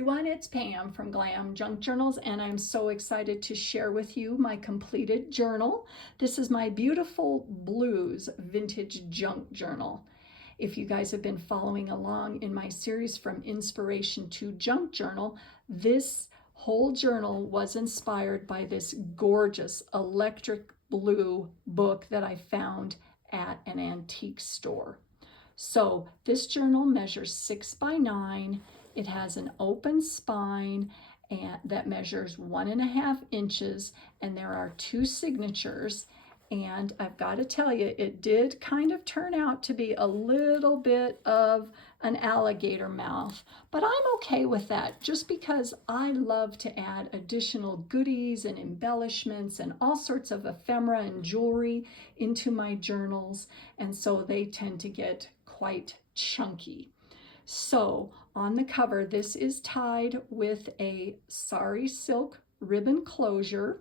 everyone, it's Pam from Glam Junk Journals, and I'm so excited to share with you my completed journal. This is my beautiful blues vintage junk journal. If you guys have been following along in my series From Inspiration to Junk Journal, this whole journal was inspired by this gorgeous electric blue book that I found at an antique store. So this journal measures 6 by 9. It has an open spine that measures 1.5 inches, and there are 2 signatures. And I've got to tell you, it did kind of turn out to be a little bit of an alligator mouth, but I'm okay with that just because I love to add additional goodies and embellishments and all sorts of ephemera and jewelry into my journals, and so they tend to get quite chunky. So on the cover, this is tied with a sari silk ribbon closure,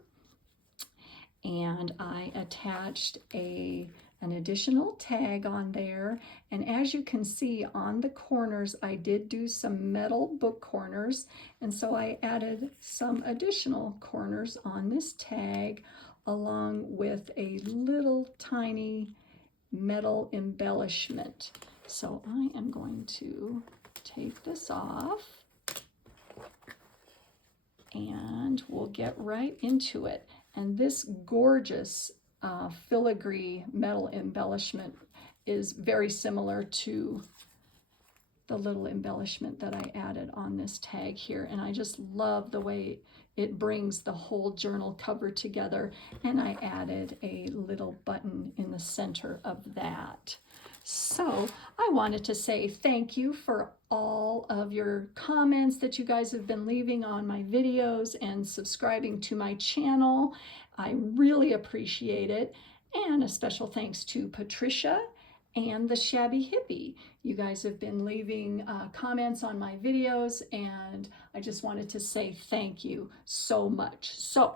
and I attached an additional tag on there. And as you can see on the corners, I did do some metal book corners, and so I added some additional corners on this tag along with a little tiny metal embellishment. So I am going to take this off and we'll get right into it. And this gorgeous filigree metal embellishment is very similar to the little embellishment that I added on this tag here. And I just love the way it brings the whole journal cover together. And I added a little button in the center of that. So I wanted to say thank you for all of your comments that you guys have been leaving on my videos and subscribing to my channel. I really appreciate it. And a special thanks to Patricia and the Shabby Hippie. You guys have been leaving comments on my videos, and I just wanted to say thank you so much. So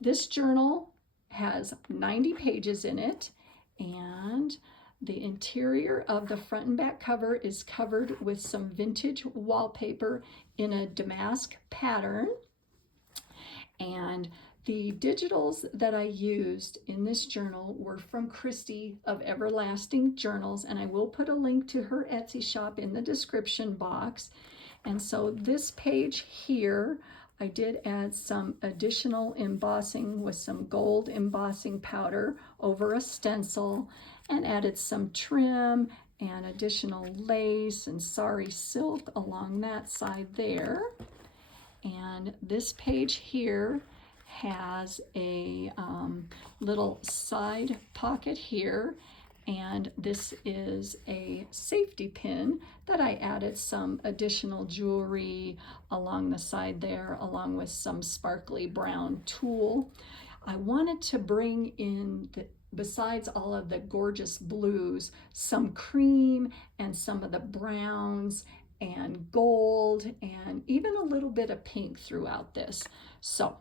this journal has 90 pages in it, and the interior of the front and back cover is covered with some vintage wallpaper in a damask pattern. And the digitals that I used in this journal were from Christy of Everlasting Journals, and I will put a link to her Etsy shop in the description box. And so this page here, I did add some additional embossing with some gold embossing powder over a stencil, and added some trim and additional lace and sari silk along that side there. And this page here has a little side pocket here, and this is a safety pin that I added some additional jewelry along the side there, along with some sparkly brown tulle. I wanted to bring in, besides all of the gorgeous blues, some cream and some of the browns and gold and even a little bit of pink throughout this. So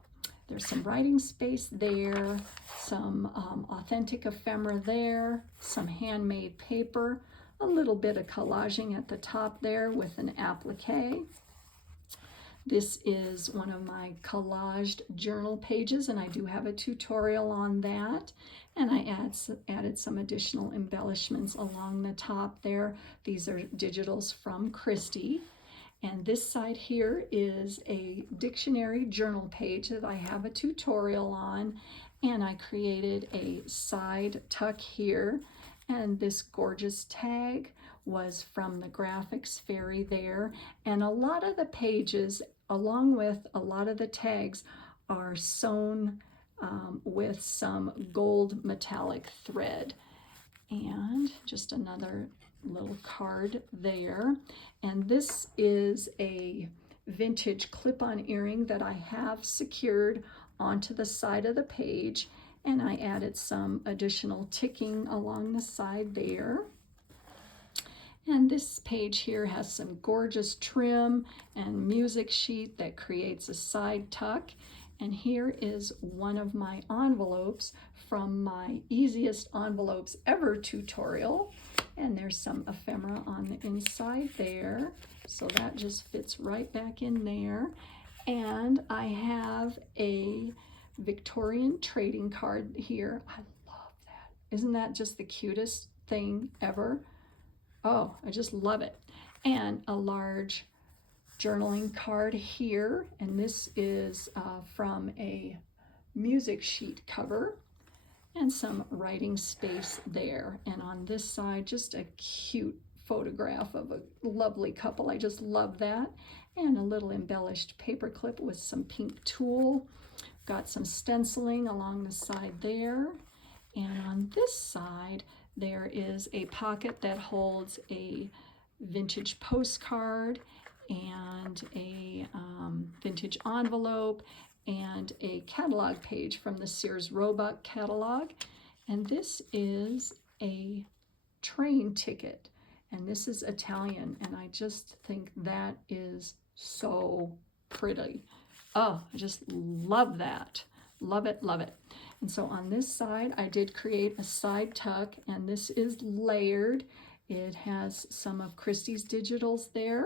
there's some writing space there, some authentic ephemera there, some handmade paper, a little bit of collaging at the top there with an applique. This is one of my collaged journal pages, and I do have a tutorial on that. And I added some additional embellishments along the top there. These are digitals from Christy. And this side here is a dictionary journal page that I have a tutorial on. And I created a side tuck here. And this gorgeous tag was from the Graphics Fairy there. And a lot of the pages, along with a lot of the tags, are sewn with some gold metallic thread. And just another little card there. And this is a vintage clip-on earring that I have secured onto the side of the page, and I added some additional ticking along the side there. And this page here has some gorgeous trim and music sheet that creates a side tuck. And here is one of my envelopes from my Easiest Envelopes Ever tutorial. And there's some ephemera on the inside there. So that just fits right back in there. And I have a Victorian trading card here. I love that. Isn't that just the cutest thing ever? Oh, I just love it. And a large journaling card here. And this is from a music sheet cover. And some writing space there. And on this side, just a cute photograph of a lovely couple. I just love that. And a little embellished paper clip with some pink tulle. Got some stenciling along the side there. And on this side, there is a pocket that holds a vintage postcard and a vintage envelope and a catalog page from the Sears Roebuck catalog. And this is a train ticket, and this is Italian, and I just think that is so pretty. Oh, I just love that. Love it, love it. And so on this side, I did create a side tuck, and this is layered. It has some of Christie's digitals there.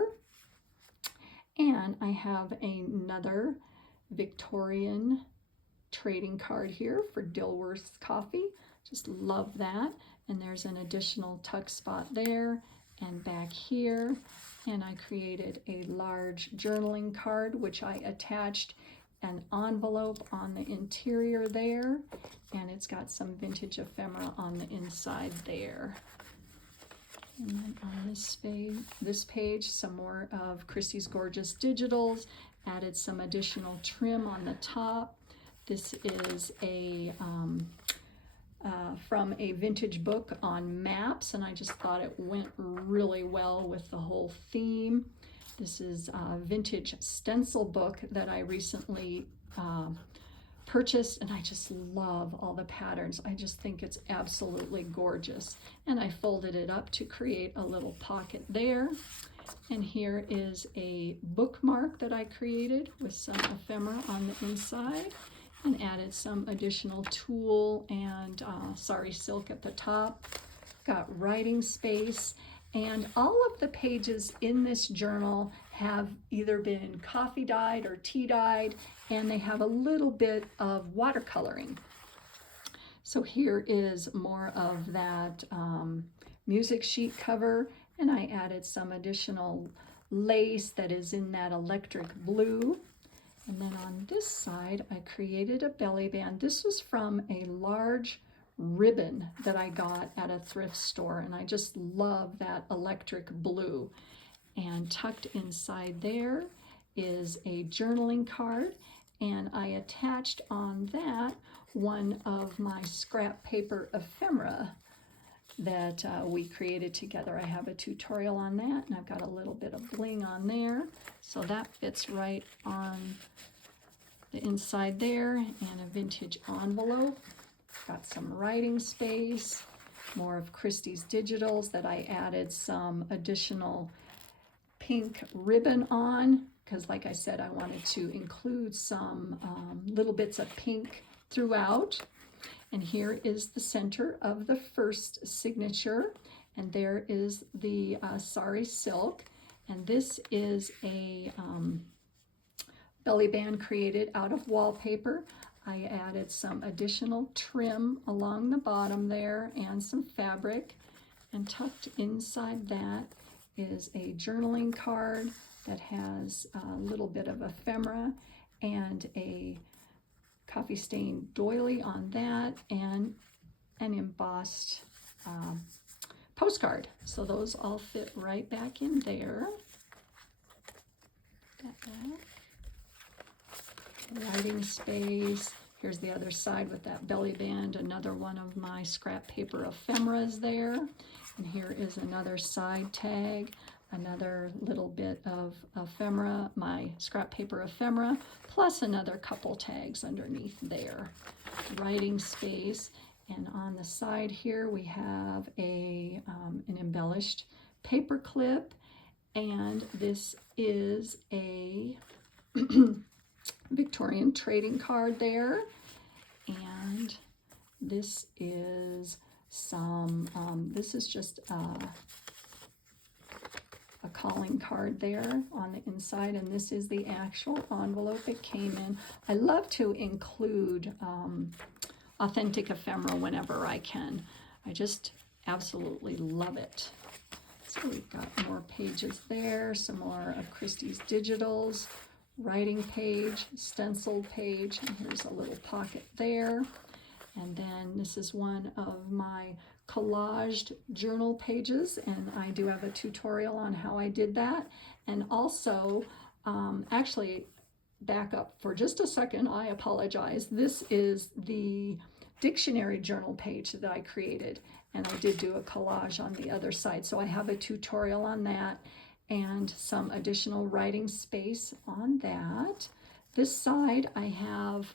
And I have another Victorian trading card here for Dilworth's Coffee. Just love that. And there's an additional tuck spot there and back here. And I created a large journaling card, which I attached an envelope on the interior there. And it's got some vintage ephemera on the inside there. And then on this page, some more of Christie's Gorgeous Digitals. Added some additional trim on the top. This is a from a vintage book on maps, and I just thought it went really well with the whole theme. This is a vintage stencil book that I recently purchased, and I just love all the patterns. I just think it's absolutely gorgeous. And I folded it up to create a little pocket there. And here is a bookmark that I created with some ephemera on the inside and added some additional tulle and sari silk at the top. Got writing space, and all of the pages in this journal have either been coffee dyed or tea dyed, and they have a little bit of watercoloring. So here is more of that music sheet cover, and I added some additional lace that is in that electric blue. And then on this side, I created a belly band. This was from a large ribbon that I got at a thrift store, and I just love that electric blue. And tucked inside there is a journaling card, and I attached on that one of my scrap paper ephemera that we created together. I have a tutorial on that, and I've got a little bit of bling on there. So that fits right on the inside there, and a vintage envelope. Got some writing space, more of Christie's digitals that I added some additional pink ribbon on, because like I said, I wanted to include some little bits of pink throughout. And here is the center of the first signature, and there is the sari silk, and this is a belly band created out of wallpaper. I added some additional trim along the bottom there and some fabric, and tucked inside that is a journaling card that has a little bit of ephemera and a coffee stain doily on that, and an embossed postcard. So those all fit right back in there. Got that. Writing space. Here's the other side with that belly band, another one of my scrap paper ephemeras there. And here is another side tag, another little bit of ephemera, my scrap paper ephemera, plus another couple tags underneath there. Writing space, and on the side here we have an embellished paper clip, and this is a Victorian trading card there, and this is some, this is just a calling card there on the inside, and this is the actual envelope it came in. I love to include authentic ephemera whenever I can. I just absolutely love it. So we've got more pages there, some more of Christie's Digitals, writing page, stencil page, and here's a little pocket there. And then this is one of my collaged journal pages, and I do have a tutorial on how I did that. And also, actually, back up for just a second, I apologize. This is the dictionary journal page that I created, and I did do a collage on the other side. So I have a tutorial on that and some additional writing space on that. This side I have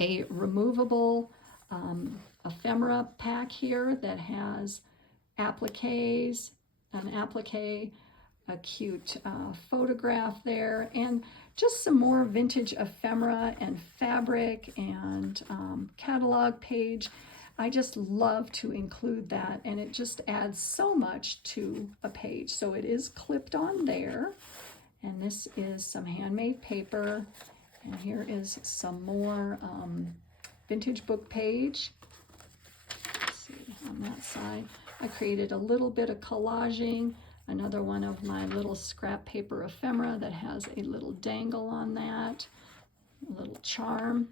a removable ephemera pack here that has appliques, an applique, a cute photograph there, and just some more vintage ephemera and fabric and catalog page. I just love to include that, and it just adds so much to a page. So it is clipped on there, and this is some handmade paper, and here is some more vintage book page. Let's see, on that side, I created a little bit of collaging, another one of my little scrap paper ephemera that has a little dangle on that, a little charm.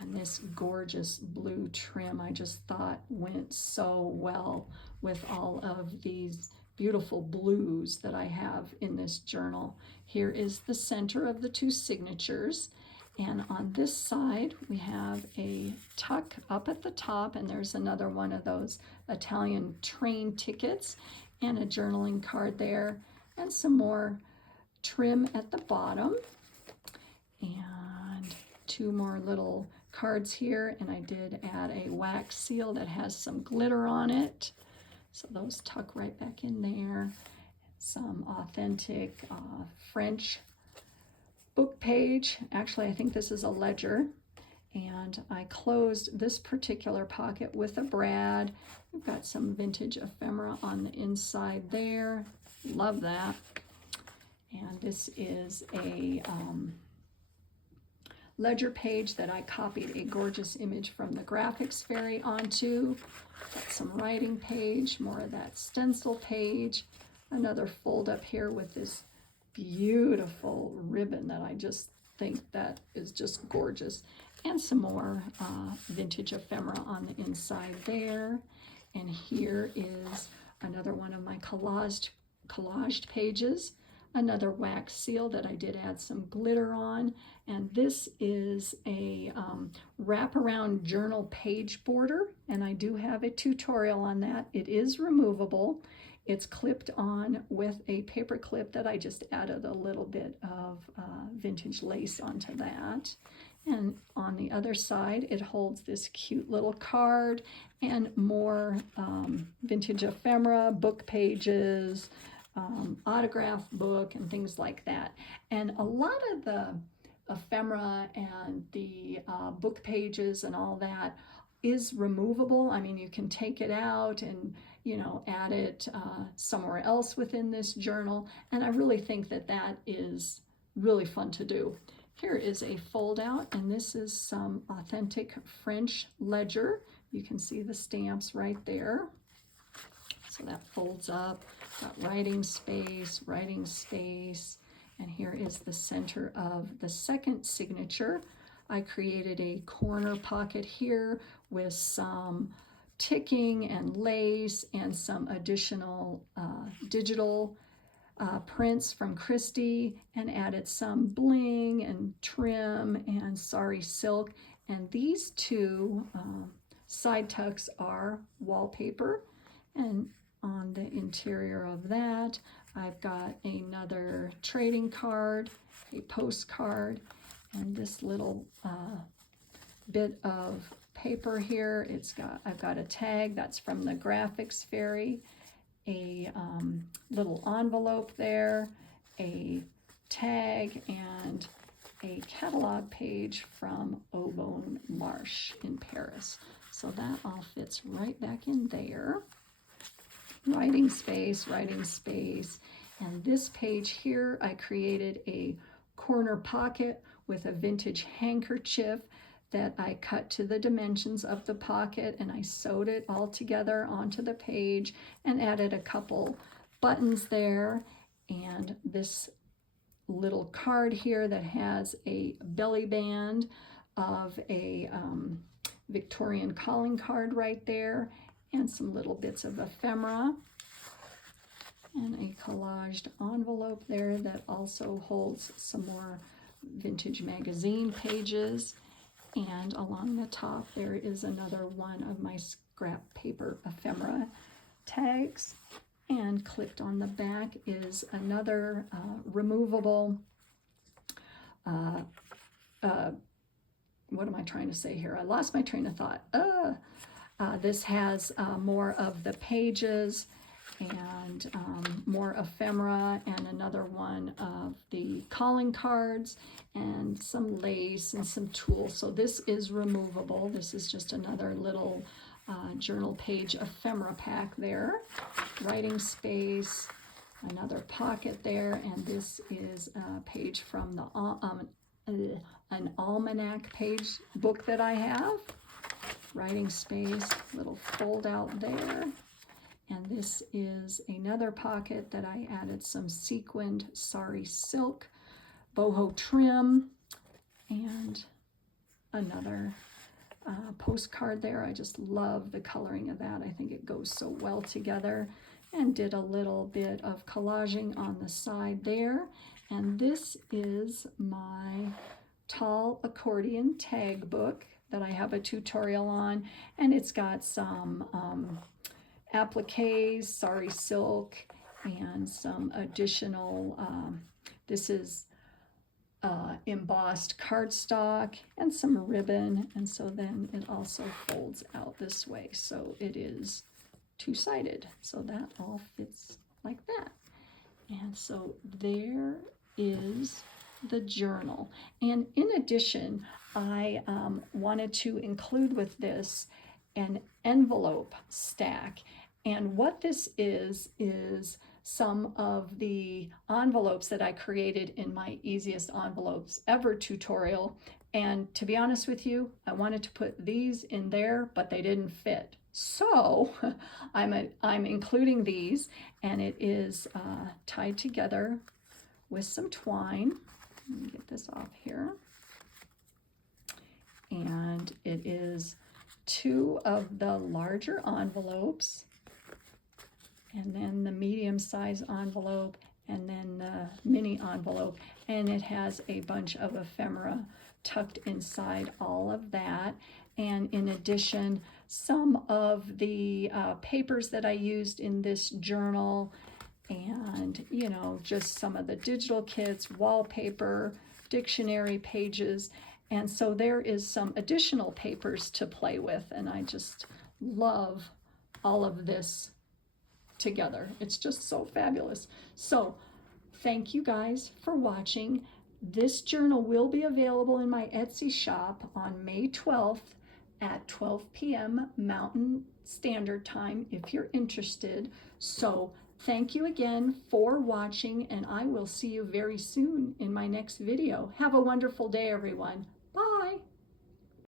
And this gorgeous blue trim I just thought went so well with all of these beautiful blues that I have in this journal. Here is the center of the two signatures. And on this side, we have a tuck up at the top, and there's another one of those Italian train tickets and a journaling card there, and some more trim at the bottom. And two more little cards here, and I did add a wax seal that has some glitter on it. So those tuck right back in there. Some authentic French book page. Actually, I think this is a ledger. And I closed this particular pocket with a brad. We've got some vintage ephemera on the inside there. Love that. And this is a ledger page that I copied a gorgeous image from the Graphics Fairy onto. Got some writing page, more of that stencil page, another fold up here with this beautiful ribbon that I just think that is just gorgeous, and some more vintage ephemera on the inside there. And here is another one of my collaged pages, another wax seal that I did add some glitter on, and this is a wraparound journal page border, and I do have a tutorial on that. It is removable. It's clipped on with a paper clip that I just added a little bit of vintage lace onto that. And on the other side, it holds this cute little card and more vintage ephemera, book pages, autograph book, and things like that. And a lot of the ephemera and the book pages and all that is removable. I mean, you can take it out and, you know, add it somewhere else within this journal. And I really think that that is really fun to do. Here is a fold out, and this is some authentic French ledger. You can see the stamps right there. So that folds up, got writing space, and here is the center of the second signature. I created a corner pocket here with some ticking and lace and some additional digital prints from Christie, and added some bling and trim and sari silk. And these two side tucks are wallpaper, and on the interior of that I've got another trading card, a postcard, and this little bit of paper here. I've got a tag that's from the Graphics Fairy, a little envelope there, a tag, and a catalog page from Aubin Marsh in Paris. So that all fits right back in there. Writing space, and this page here I created a corner pocket with a vintage handkerchief that I cut to the dimensions of the pocket, and I sewed it all together onto the page and added a couple buttons there, and this little card here that has a belly band of a Victorian calling card right there, and some little bits of ephemera, and a collaged envelope there that also holds some more vintage magazine pages. And along the top there is another one of my scrap paper ephemera tags, and clipped on the back is another removable what am I trying to say here? I lost my train of thought. This has more of the pages and more ephemera, and another one of the calling cards and some lace and some tools. So this is removable. This is just another little journal page ephemera pack there. Writing space, another pocket there, and this is a page from the an almanac page book that I have. Writing space, little fold out there. And this is another pocket that I added some sequined sari silk, boho trim, and another postcard there. I just love the coloring of that. I think it goes so well together. And did a little bit of collaging on the side there. And this is my tall accordion tag book that I have a tutorial on, and it's got some appliques, sari silk, and some additional, this is embossed cardstock and some ribbon, and so then it also folds out this way, so it is two-sided, so that all fits like that. And so there is the journal. And in addition, I wanted to include with this an envelope stack. And what this is some of the envelopes that I created in my Easiest Envelopes Ever tutorial. And to be honest with you, I wanted to put these in there, but they didn't fit. So I'm including these, and it is tied together with some twine. Let me get this off here. And it is 2 of the larger envelopes, and then the medium-sized envelope, and then the mini envelope, and it has a bunch of ephemera tucked inside all of that. And in addition, some of the papers that I used in this journal, and you know, just some of the digital kits, wallpaper, dictionary pages. And so there is some additional papers to play with, and I just love all of this together. It's just so fabulous. So thank you guys for watching. This journal will be available in my Etsy shop on May 12th at 12 p.m. Mountain Standard Time if you're interested. So thank you again for watching, and I will see you very soon in my next video. Have a wonderful day, everyone.